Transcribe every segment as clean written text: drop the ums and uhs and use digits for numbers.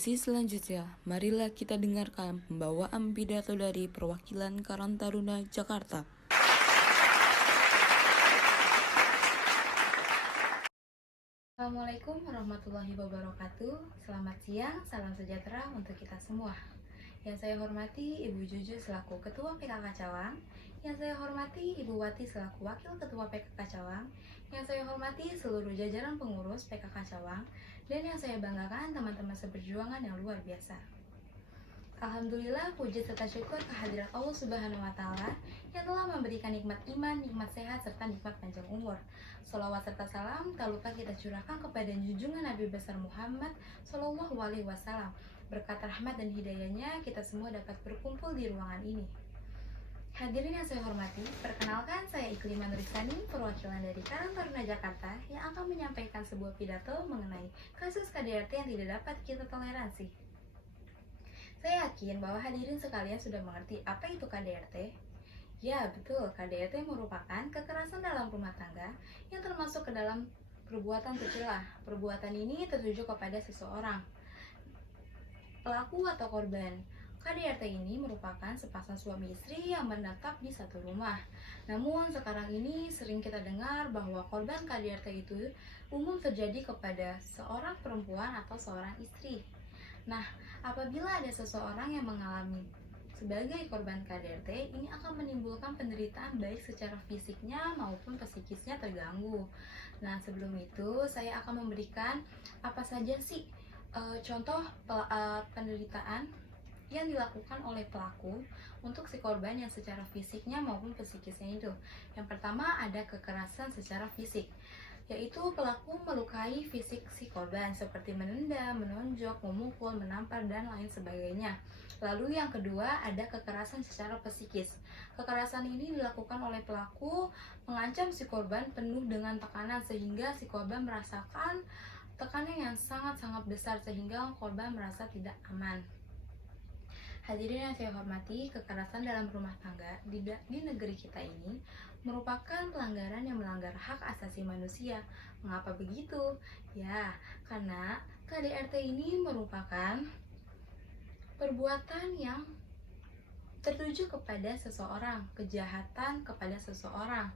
Sesi selanjutnya, marilah kita dengarkan pembawaan pidato dari perwakilan Karang Taruna Jakarta. Assalamualaikum warahmatullahi wabarakatuh. Selamat siang, salam sejahtera untuk kita semua. Yang saya hormati Ibu Juju selaku Ketua PKK Cawang, yang saya hormati Ibu Wati selaku Wakil Ketua PKK Cawang, yang saya hormati seluruh jajaran pengurus PKK Cawang, dan yang saya banggakan teman-teman seperjuangan yang luar biasa. Alhamdulillah, puji serta syukur kehadiran Allah Subhanahu wa Ta'ala yang telah memberikan nikmat iman, nikmat sehat, serta nikmat panjang umur. Sholawat serta salam tak lupa kita curahkan kepada junjungan Nabi besar Muhammad Shallallahu Alaihi Wasallam. Berkat rahmat dan hidayahnya, kita semua dapat berkumpul di ruangan ini. Hadirin yang saya hormati, perkenalkan saya Iklima Nurisani, perwakilan dari Karang Taruna Jakarta yang akan menyampaikan sebuah pidato mengenai kasus KDRT yang tidak dapat kita toleransi. Saya yakin bahwa hadirin sekalian sudah mengerti apa itu KDRT. Ya, betul, KDRT merupakan kekerasan dalam rumah tangga yang termasuk ke dalam perbuatan tercela. Perbuatan ini tertuju kepada seseorang, pelaku atau korban. KDRT ini merupakan sepasang suami istri yang menetap di satu rumah. Namun sekarang ini sering kita dengar bahwa korban KDRT itu umum terjadi kepada seorang perempuan atau seorang istri. Nah, apabila ada seseorang yang mengalami sebagai korban KDRT, ini akan menimbulkan penderitaan baik secara fisiknya maupun psikisnya terganggu. Nah, sebelum itu saya akan memberikan apa saja sih contoh penderitaan yang dilakukan oleh pelaku untuk si korban yang secara fisiknya maupun psikisnya itu. Yang pertama ada kekerasan secara fisik, yaitu pelaku melukai fisik si korban seperti menendang, menonjok, memukul, menampar, dan lain sebagainya. Lalu yang kedua ada kekerasan secara psikis. Kekerasan ini dilakukan oleh pelaku mengancam si korban penuh dengan tekanan sehingga si korban merasakan tekanan yang sangat-sangat besar sehingga korban merasa tidak aman. Hadirin yang saya hormati, kekerasan dalam rumah tangga di negeri kita ini merupakan pelanggaran yang melanggar hak asasi manusia. Mengapa begitu? Ya, karena KDRT ini merupakan perbuatan yang tertuju kepada seseorang, kejahatan kepada seseorang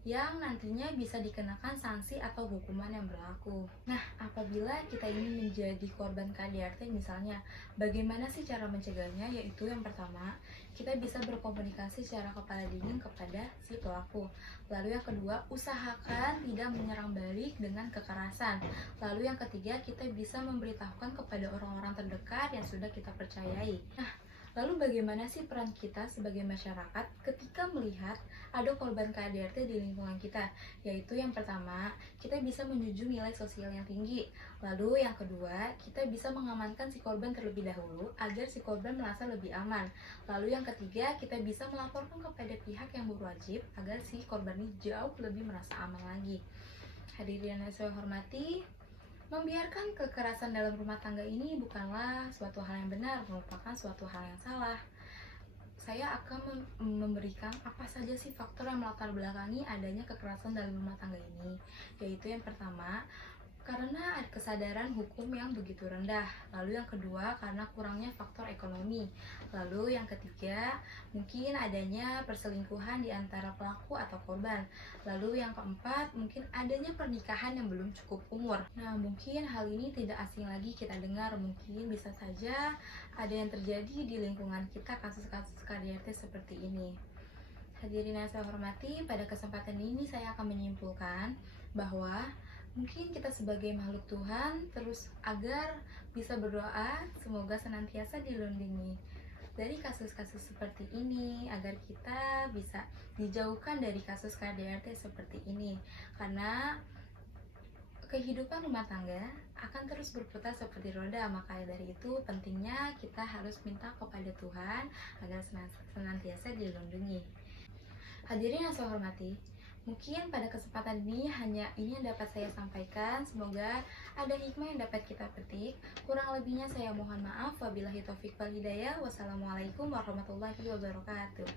yang nantinya bisa dikenakan sanksi atau hukuman yang berlaku. Nah, apabila kita ingin menjadi korban KDRT misalnya, bagaimana sih cara mencegahnya? Yaitu yang pertama, kita bisa berkomunikasi secara kepala dingin kepada si pelaku. Lalu yang kedua, usahakan tidak menyerang balik dengan kekerasan. Lalu yang ketiga, kita bisa memberitahukan kepada orang-orang terdekat yang sudah kita percayai. Nah, lalu bagaimana sih peran kita sebagai masyarakat ketika melihat ada korban KDRT di lingkungan kita? Yaitu yang pertama, kita bisa menjunjung nilai sosial yang tinggi. Lalu yang kedua, kita bisa mengamankan si korban terlebih dahulu agar si korban merasa lebih aman. Lalu yang ketiga, kita bisa melaporkan kepada pihak yang berwajib agar si korban ini jauh lebih merasa aman lagi. Hadirin yang saya hormati, membiarkan kekerasan dalam rumah tangga ini bukanlah suatu hal yang benar, merupakan suatu hal yang salah. Saya akan memberikan apa saja sih faktor yang melatar belakangi adanya kekerasan dalam rumah tangga ini. Yaitu yang pertama, karena ada kesadaran hukum yang begitu rendah. Lalu yang kedua, karena kurangnya faktor ekonomi. Lalu yang ketiga, mungkin adanya perselingkuhan di antara pelaku atau korban. Lalu yang keempat, mungkin adanya pernikahan yang belum cukup umur. Nah, mungkin hal ini tidak asing lagi kita dengar. Mungkin bisa saja ada yang terjadi di lingkungan kita kasus-kasus KDRT seperti ini. Hadirin yang saya hormati, pada kesempatan ini saya akan menyimpulkan bahwa mungkin kita sebagai makhluk Tuhan terus agar bisa berdoa semoga senantiasa dilindungi dari kasus-kasus seperti ini, agar kita bisa dijauhkan dari kasus KDRT seperti ini. Karena kehidupan rumah tangga akan terus berputar seperti roda, maka dari itu pentingnya kita harus minta kepada Tuhan agar senantiasa dilindungi. Hadirin yang saya hormati, mungkin pada kesempatan ini hanya ini yang dapat saya sampaikan. Semoga ada hikmah yang dapat kita petik. Kurang lebihnya saya mohon maaf. Wabillahi taufiq wal hidayah. Wassalamualaikum warahmatullahi wabarakatuh.